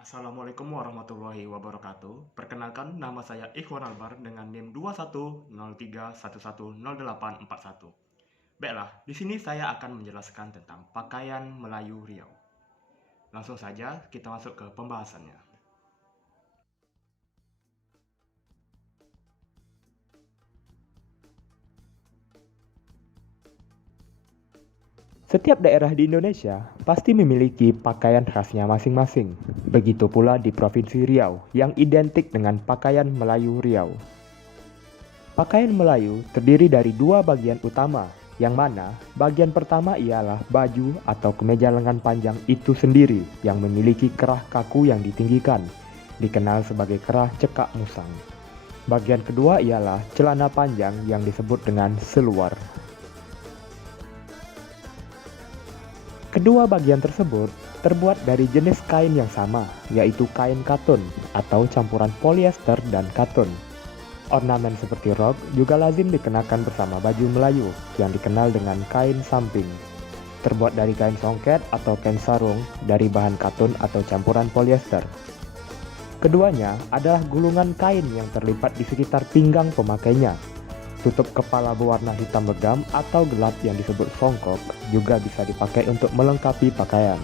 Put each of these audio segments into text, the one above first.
Assalamualaikum warahmatullahi wabarakatuh. Perkenalkan, nama saya Ikhwan Albar dengan NIM 2103110841. Baiklah, di sini saya akan menjelaskan tentang pakaian Melayu Riau. Langsung saja kita masuk ke pembahasannya. Setiap daerah di Indonesia pasti memiliki pakaian khasnya masing-masing. Begitu pula di Provinsi Riau yang identik dengan pakaian Melayu Riau. Pakaian Melayu terdiri dari dua bagian utama, yang mana bagian pertama ialah baju atau kemeja lengan panjang itu sendiri yang memiliki kerah kaku yang ditinggikan, dikenal sebagai kerah cekak musang. Bagian kedua ialah celana panjang yang disebut dengan seluar. Kedua bagian tersebut terbuat dari jenis kain yang sama, yaitu kain katun atau campuran polyester dan katun. Ornamen seperti rok juga lazim dikenakan bersama baju Melayu yang dikenal dengan kain samping. Terbuat dari kain songket atau kain sarung dari bahan katun atau campuran polyester. Keduanya adalah gulungan kain yang terlipat di sekitar pinggang pemakainya. Tutup kepala berwarna hitam legam atau gelap yang disebut songkok juga bisa dipakai untuk melengkapi pakaian.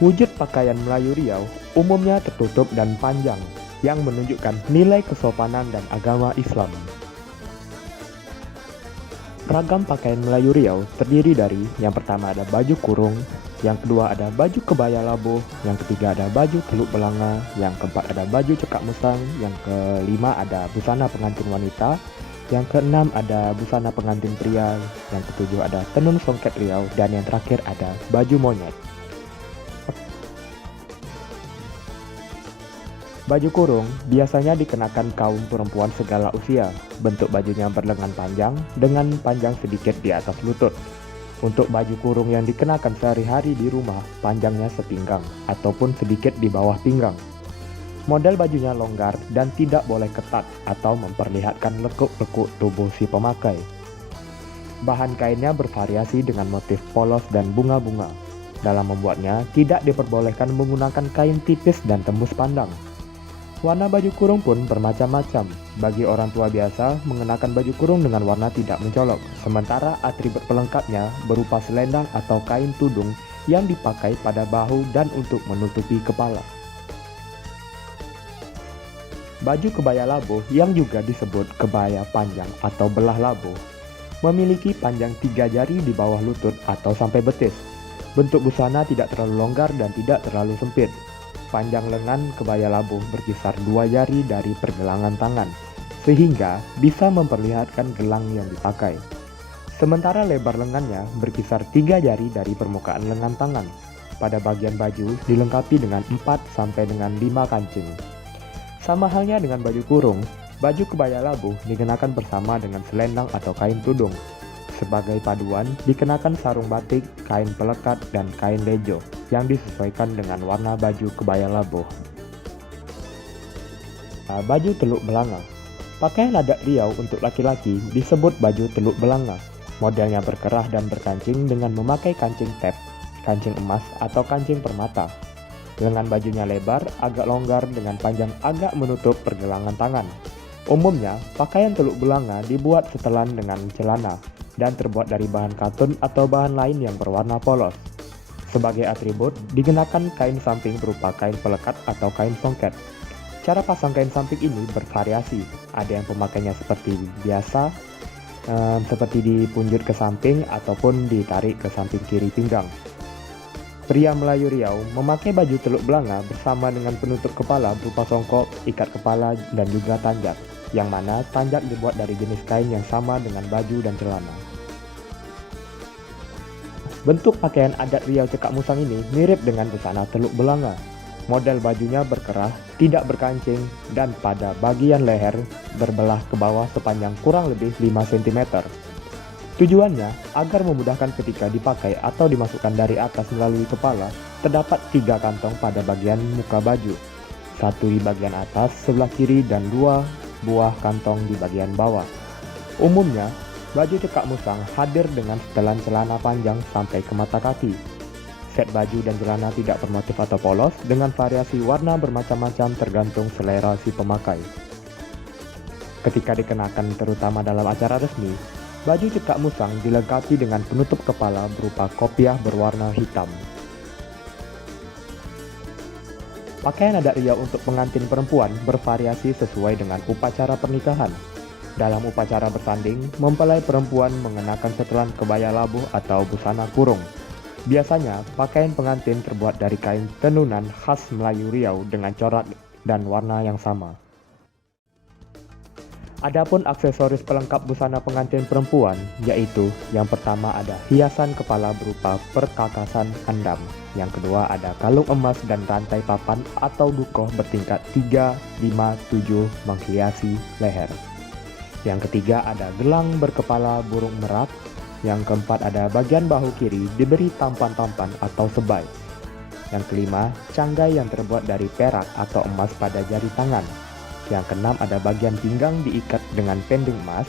Wujud pakaian Melayu Riau umumnya tertutup dan panjang yang menunjukkan nilai kesopanan dan agama Islam. Ragam pakaian Melayu Riau terdiri dari yang pertama ada baju kurung, yang kedua ada baju kebaya labuh, yang ketiga ada baju teluk belanga, yang keempat ada baju cekak musang, yang kelima ada busana pengantin wanita, yang keenam ada busana pengantin pria, yang ketujuh ada tenun songket Riau, dan yang terakhir ada baju monyet. Baju kurung biasanya dikenakan kaum perempuan segala usia. Bentuk bajunya berlengan panjang dengan panjang sedikit di atas lutut. Untuk baju kurung yang dikenakan sehari-hari di rumah, panjangnya sepinggang ataupun sedikit di bawah pinggang. Model bajunya longgar dan tidak boleh ketat atau memperlihatkan lekuk-lekuk tubuh si pemakai. Bahan kainnya bervariasi dengan motif polos dan bunga-bunga. Dalam membuatnya, tidak diperbolehkan menggunakan kain tipis dan tembus pandang. Warna baju kurung pun bermacam-macam. Bagi orang tua biasa, mengenakan baju kurung dengan warna tidak mencolok, sementara atribut pelengkapnya berupa selendang atau kain tudung yang dipakai pada bahu dan untuk menutupi kepala. Baju kebaya labuh yang juga disebut kebaya panjang atau belah labuh memiliki panjang 3 jari di bawah lutut atau sampai betis. Bentuk busana tidak terlalu longgar dan tidak terlalu sempit. Panjang lengan kebaya labuh berkisar 2 jari dari pergelangan tangan, sehingga bisa memperlihatkan gelang yang dipakai. Sementara lebar lengannya berkisar 3 jari dari permukaan lengan tangan. Pada bagian baju dilengkapi dengan 4 sampai dengan 5 kancing. Sama halnya dengan baju kurung, baju kebaya labuh dikenakan bersama dengan selendang atau kain tudung. Sebagai paduan, dikenakan sarung batik, kain pelekat, dan kain lejo yang disesuaikan dengan warna baju kebaya labuh. Baju teluk belanga. Pakaian adat Riau untuk laki-laki disebut baju teluk belanga. Modelnya berkerah dan berkancing dengan memakai kancing tep, kancing emas, atau kancing permata. Lengan bajunya lebar, agak longgar dengan panjang agak menutup pergelangan tangan. Umumnya, pakaian teluk belanga dibuat setelan dengan celana dan terbuat dari bahan katun atau bahan lain yang berwarna polos. Sebagai atribut, dikenakan kain samping berupa kain pelekat atau kain songket. Cara pasang kain samping ini bervariasi. Ada yang pemakainya seperti biasa, seperti dipunjut ke samping ataupun ditarik ke samping kiri pinggang. Pria Melayu Riau memakai baju teluk belanga bersama dengan penutup kepala berupa songkok, ikat kepala, dan juga tanjak, yang mana tanjak dibuat dari jenis kain yang sama dengan baju dan celana. Bentuk pakaian adat Riau cekak musang ini mirip dengan busana teluk belanga. Model bajunya berkerah, tidak berkancing, dan pada bagian leher berbelah ke bawah sepanjang kurang lebih 5 cm. Tujuannya agar memudahkan ketika dipakai atau dimasukkan dari atas melalui kepala, terdapat 3 kantong pada bagian muka baju. 1 di bagian atas sebelah kiri dan 2 buah kantong di bagian bawah. Umumnya, baju cekak musang hadir dengan setelan celana panjang sampai ke mata kaki. Set baju dan celana tidak bermotif atau polos dengan variasi warna bermacam-macam tergantung selera si pemakai. Ketika dikenakan terutama dalam acara resmi, baju cekak musang dilengkapi dengan penutup kepala berupa kopiah berwarna hitam. Pakaian adat Riau untuk pengantin perempuan bervariasi sesuai dengan upacara pernikahan. Dalam upacara bersanding, mempelai perempuan mengenakan setelan kebaya labuh atau busana kurung. Biasanya, pakaian pengantin terbuat dari kain tenunan khas Melayu Riau dengan corak dan warna yang sama. Adapun aksesoris pelengkap busana pengantin perempuan, yaitu yang pertama ada hiasan kepala berupa perkakasan andam. Yang kedua ada kalung emas dan rantai papan atau dukoh bertingkat 3, 5, 7 menghiasi leher. Yang ketiga ada gelang berkepala burung merak. Yang keempat ada bagian bahu kiri diberi tampan-tampan atau sebai. Yang kelima, canggai yang terbuat dari perak atau emas pada jari tangan. Yang keenam ada bagian pinggang diikat dengan pending emas.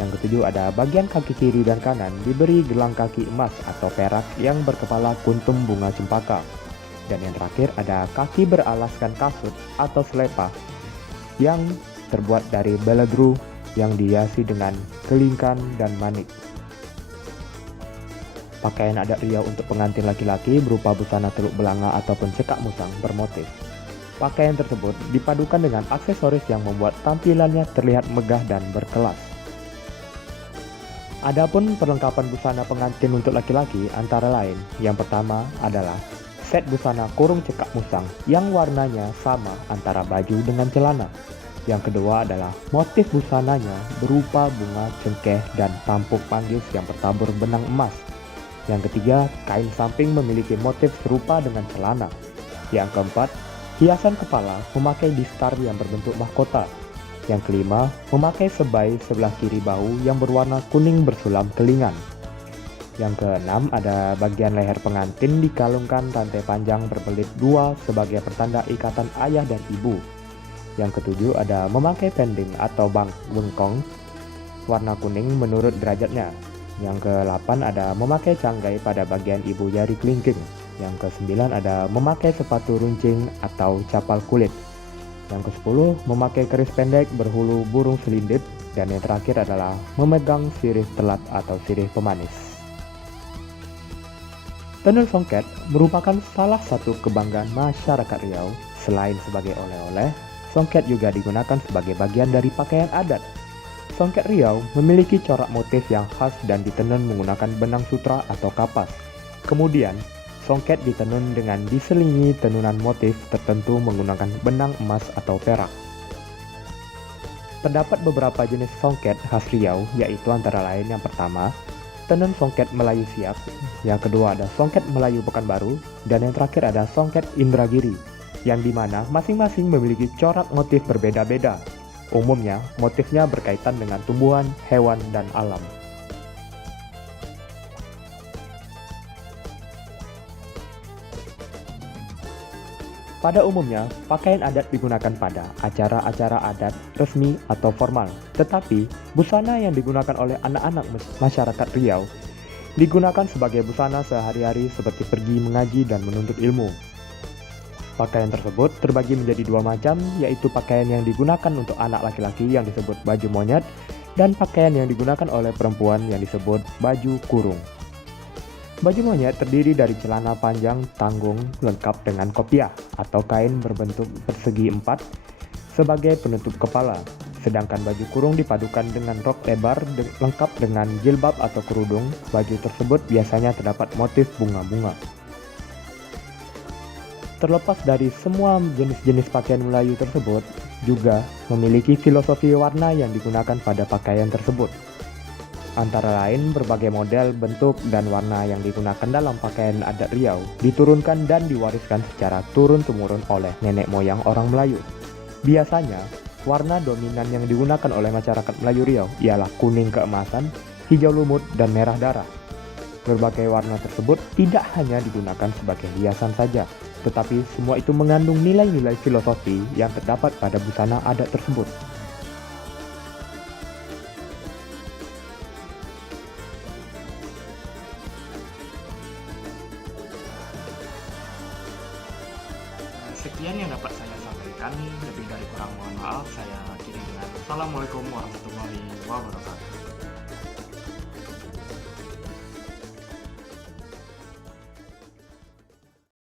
Yang ketujuh ada bagian kaki kiri dan kanan diberi gelang kaki emas atau perak yang berkepala kuntum bunga cempaka. Dan yang terakhir ada kaki beralaskan kasut atau selepa yang terbuat dari beledru yang dihiasi dengan kelingkan dan manik. Pakaian adat Riau untuk pengantin laki-laki berupa busana teluk belanga ataupun cekak musang bermotif. Pakaian tersebut dipadukan dengan aksesoris yang membuat tampilannya terlihat megah dan berkelas. Adapun perlengkapan busana pengantin untuk laki-laki antara lain, yang pertama adalah set busana kurung cekak musang yang warnanya sama antara baju dengan celana. Yang kedua adalah motif busananya berupa bunga cengkeh dan tampuk manggis yang bertabur benang emas. Yang ketiga, kain samping memiliki motif serupa dengan celana. Yang keempat, hiasan kepala memakai distar yang berbentuk mahkota. Yang kelima, memakai sebai sebelah kiri bahu yang berwarna kuning bersulam kelingan. Yang keenam, ada bagian leher pengantin dikalungkan rantai panjang berbelit 2 sebagai pertanda ikatan ayah dan ibu. Yang ketujuh, ada memakai pending atau bengkong warna kuning menurut derajatnya. Yang ke-8 ada memakai canggai pada bagian ibu jari kelingking. Yang ke-9 ada memakai sepatu runcing atau capal kulit. Yang ke-10 memakai keris pendek berhulu burung selindip. Dan yang terakhir adalah memegang sirih telat atau sirih pemanis. Tenun songket merupakan salah satu kebanggaan masyarakat Riau. Selain sebagai oleh-oleh, songket juga digunakan sebagai bagian dari pakaian adat. Songket Riau memiliki corak motif yang khas dan ditenun menggunakan benang sutra atau kapas. Kemudian, songket ditenun dengan diselingi tenunan motif tertentu menggunakan benang emas atau perak. Terdapat beberapa jenis songket khas Riau, yaitu antara lain yang pertama, tenun songket Melayu Siak, yang kedua ada songket Melayu Pekanbaru, dan yang terakhir ada songket Indragiri, yang dimana masing-masing memiliki corak motif berbeda-beda. Umumnya, motifnya berkaitan dengan tumbuhan, hewan, dan alam. Pada umumnya, pakaian adat digunakan pada acara-acara adat resmi atau formal. Tetapi, busana yang digunakan oleh anak-anak masyarakat Riau digunakan sebagai busana sehari-hari seperti pergi mengaji dan menuntut ilmu. Pakaian tersebut terbagi menjadi dua macam, yaitu pakaian yang digunakan untuk anak laki-laki yang disebut baju monyet, dan pakaian yang digunakan oleh perempuan yang disebut baju kurung. Baju monyet terdiri dari celana panjang tanggung lengkap dengan kopiah atau kain berbentuk persegi 4 sebagai penutup kepala, sedangkan baju kurung dipadukan dengan rok lebar lengkap dengan jilbab atau kerudung. Baju tersebut biasanya terdapat motif bunga-bunga. Terlepas dari semua jenis-jenis pakaian Melayu tersebut, juga memiliki filosofi warna yang digunakan pada pakaian tersebut. Antara lain, berbagai model, bentuk, dan warna yang digunakan dalam pakaian adat Riau diturunkan dan diwariskan secara turun-temurun oleh nenek moyang orang Melayu. Biasanya, warna dominan yang digunakan oleh masyarakat Melayu Riau ialah kuning keemasan, hijau lumut, dan merah darah. Berbagai warna tersebut tidak hanya digunakan sebagai hiasan saja, tetapi semua itu mengandung nilai-nilai filosofi yang terdapat pada busana adat tersebut. sekian yang dapat saya sampaikan. Lebih dari kurang mohon maaf. Saya akhiri dengan Assalamualaikum warahmatullahi wabarakatuh.